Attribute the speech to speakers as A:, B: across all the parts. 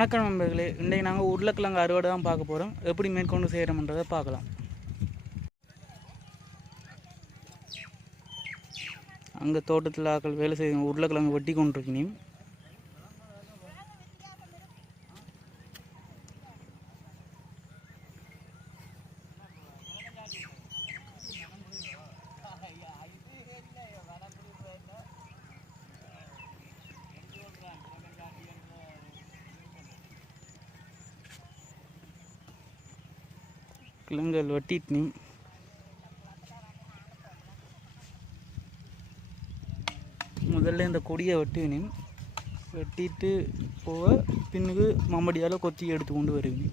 A: வணக்கம் நண்பர்களே. இன்றைக்கு நாங்கள் உருளைக்கிழங்கு அறுவடை தான் பார்க்க போகிறோம் எப்படி மேற்கொண்டு செய்கிறோம்ன்றதை பார்க்கலாம். அங்கே தோட்டத்தில் ஆக்கள் வேலை செய்யும் உருளைக்கிழங்கு வெட்டி கொண்டிருக்கணும் கிளங்கல் வெட்டிட்டு முதல்ல இந்த கொடியை வெட்டுவினேன் வெட்டிட்டு போக பின்னுக்கு மம்மடியால் கொத்தி எடுத்து கொண்டு வருவேன்.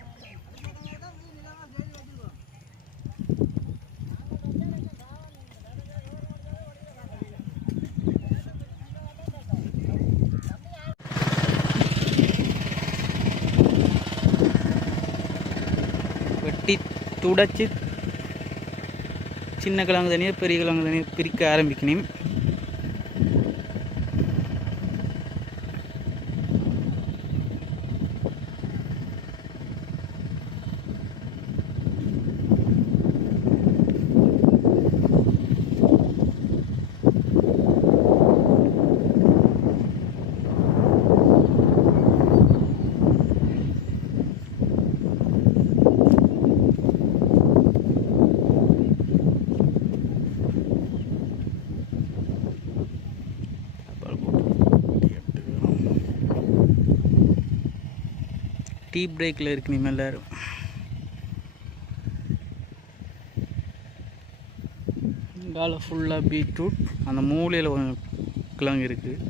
A: துடைச்சி சின்ன கிழங்கு தனியாக பெரிய கிழங்கு தனியாக பிரிக்க ஆரம்பிக்கணும் டீ பிரேக்கில் இருக்கு நீங்கள் எல்லோரும். இங்கால ஃபுல்லாக பீட்ரூட். அந்த மூலையில் கொஞ்சம் கிழங்கு இருக்குது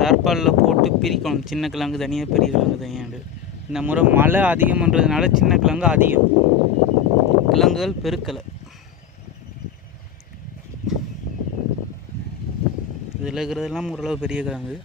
A: தார்பாலில் போட்டு பிரிக்கணும். சின்ன கிழங்கு தனியாக பெரிய கிழங்கு தனியாண்டு இந்த முறை மழை அதிகம்ன்றதுனால சின்ன கிழங்கு அதிகம். கிழங்குகள் பெருக்கலை. இதில் இருக்கிறதெல்லாம் ஓரளவு பெரிய கிழங்கு